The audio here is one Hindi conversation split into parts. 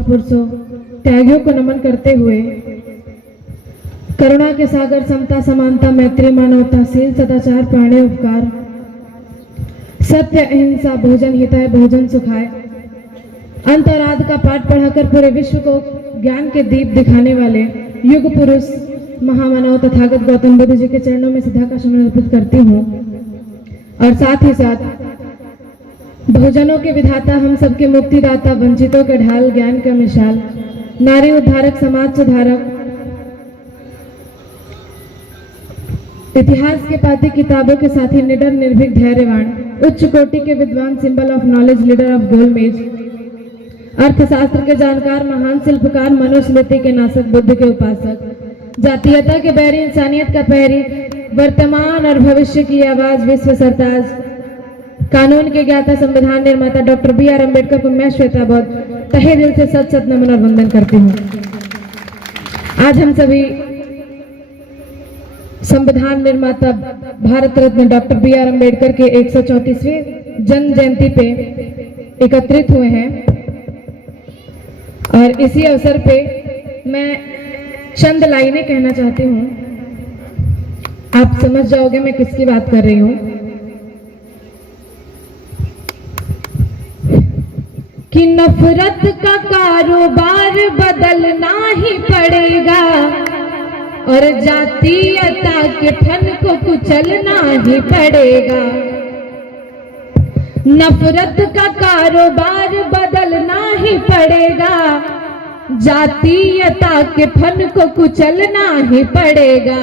पुरुषों त्यागियों को नमन करते हुए करुणा के सागर, समता, समानता, मैत्री, मानवता, शील, सदाचार, प्राणी उपकार, सत्य, अहिंसा, भोजन हिताय, भोजन सुखाय, अंतराद का पाठ पढ़ाकर पूरे विश्व को ज्ञान के दीप दिखाने वाले युग पुरुष महामानव तथागत गौतम बुद्ध जी के चरणों में सीधा का शरण अर्पित करती हूँ और साथ ही साथ बहुजनों के विधाता, हम सबके मुक्तिदाता, वंचितों के ढाल, ज्ञान का मिसाल, नारी उद्धारक, समाज सुधारक, इतिहास के पाती किताबों के साथी, निडर निर्भीक धैर्यवान, उच्च कोटि के विद्वान, symbol of knowledge, leader of गोलमेज, अर्थशास्त्र के जानकार, महान शिल्पकार, मनुस्मृति के नासक, बुद्ध के उपासक, जातीयता के बैरी, इंसानियत का पैरी, वर्तमान और भविष्य की आवाज, विश्व सरताज, कानून के ज्ञाता, संविधान निर्माता डॉक्टर B.R. अम्बेडकर को मैं श्वेता बौद्ध तहे दिल से सत सत नमन और वंदन करती हूँ। आज हम सभी संविधान निर्माता भारत रत्न डॉक्टर B.R. अम्बेडकर के 134वें जन्म जयंती पे एकत्रित हुए हैं और इसी अवसर पे मैं चंद लाइनें कहना चाहती हूँ। आप समझ जाओगे मैं किसकी बात कर रही हूँ। कि नफरत का कारोबार बदलना ही पड़ेगा और जातीयता के फन को कुचलना ही पड़ेगा। नफरत का कारोबार बदलना ही पड़ेगा, जातीयता के फन को कुचलना ही पड़ेगा।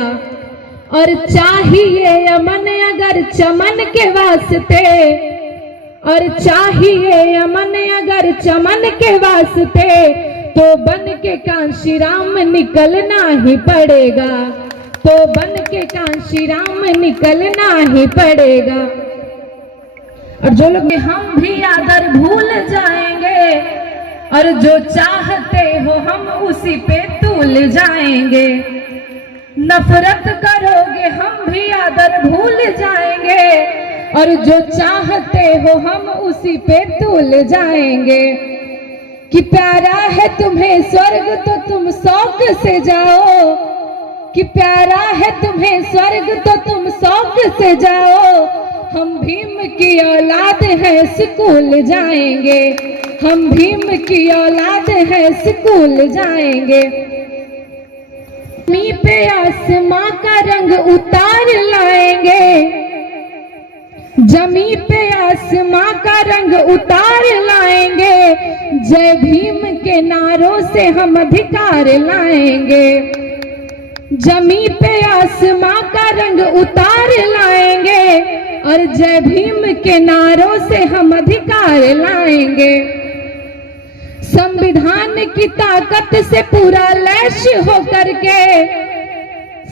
और चाहिए अमन अगर चमन के वास्ते, और चाहिए अमन अगर चमन के वास्ते, तो बन के कांशी राम निकलना ही पड़ेगा, तो बन के कांशी राम निकलना ही पड़ेगा। और जो लोग हम भी आदर भूल जाएंगे, और जो चाहते हो हम उसी पे तुल जाएंगे। नफरत करोगे हम भी आदर भूल जाएंगे, और जो चाहते हो हम उसी पे तुल जाएंगे। कि प्यारा है तुम्हें स्वर्ग तो तुम शौक से जाओ, कि प्यारा है तुम्हें स्वर्ग तो तुम शौक से जाओ। हम भीम की औलाद है स्कूल जाएंगे, हम भीम की औलाद है स्कूल जाएंगे। जमीन पे आसमां का रंग उतार लाएंगे, जमीन पे आसमां का रंग उतार लाएंगे। जय भीम के नारों से हम अधिकार लाएंगे, जमीन पे आसमां का रंग उतार लाएंगे, और जय भीम के नारों से हम अधिकार लाएंगे। संविधान की ताकत से पूरा लैस होकर के,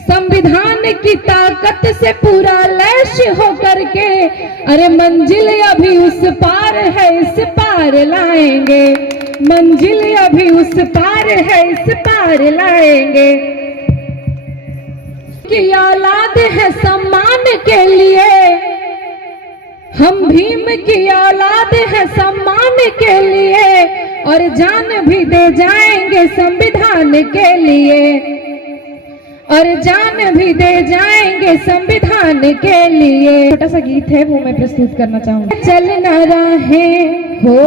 संविधान की ताकत से पूरा लैस होकर के, अरे मंजिल अभी उस पार है इस पार लाएंगे, मंजिल अभी उस पार है इस पार लाएंगे। की औलाद है सम्मान के लिए, हम भीम की औलाद है सम्मान के लिए, और जान भी दे जाएंगे संविधान के लिए, और जान भी दे जाएंगे संविधान के लिए। छोटा सा गीत है वो मैं प्रस्तुत करना चाहूंगी। चलना राहें हो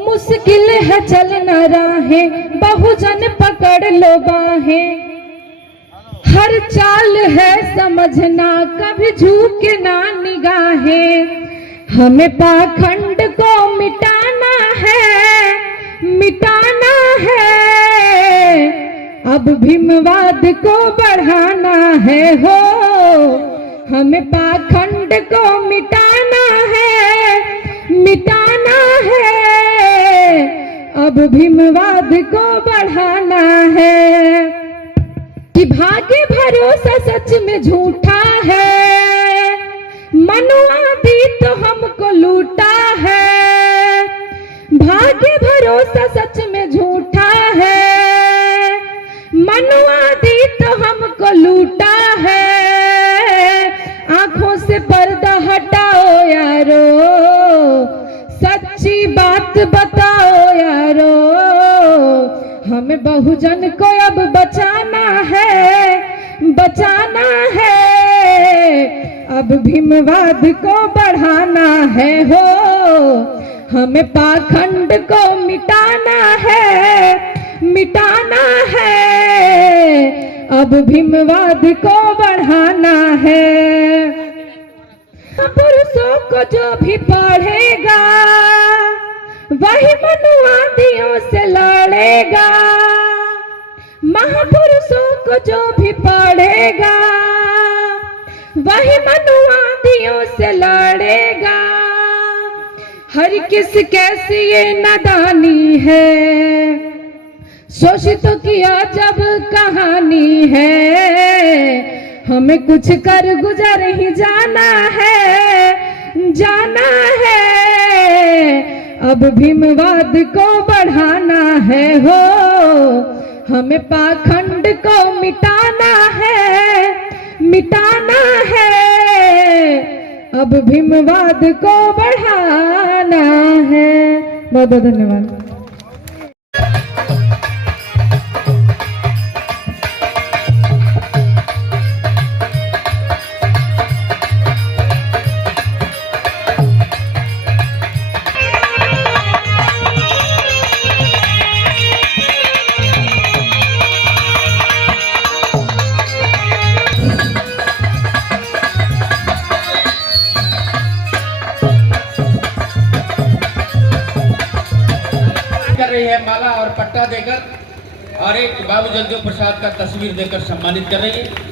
मुश्किल है चलना राहें, बहुजन पकड़ लो बाहें। हर चाल है समझना, कभी झुके ना निगाहें। हमें पाखंड को मिटाना है, मिटाना है। अब भीमवाद को बढ़ाना है हो, हमें पाखंड को मिटाना है, मिटाना है। अब भीमवाद को बढ़ाना है। कि भाग्य भरोसा सच में झूठा है, मनुवादी तो हमको लूटा है। भाग्य भरोसा सच में झूठा है, मनुवादी तो हमको लूटा है। आंखों से पर्दा हटाओ यारो, सच्ची बात बताओ यारो। हमें बहुजन को अब बचाना है, बचाना है। अब भीमवाद को बढ़ाना है हो, हमें पाखंड को मिटाना है, मिटाना है। अब भीमवाद को बढ़ाना है। पुरुषों को जो भी पढ़ेगा वही मनुवादियों से लड़ेगा। महापुरुषों को जो भी पढ़ेगा वही मनुवादियों से लड़ेगा। हर किस कैसी ये नादानी है, शोषितों की अजब कहानी है। हमें कुछ कर गुजर ही जाना है, जाना है। अब भीमवाद को बढ़ाना है हो, हमें पाखंड को मिटाना है, मिटाना है। अब भीमवाद को बढ़ाना है। बहुत बहुत धन्यवाद। रही है माला और पट्टा देकर और एक बाबू जगदेव प्रसाद का तस्वीर देकर सम्मानित कर रही है।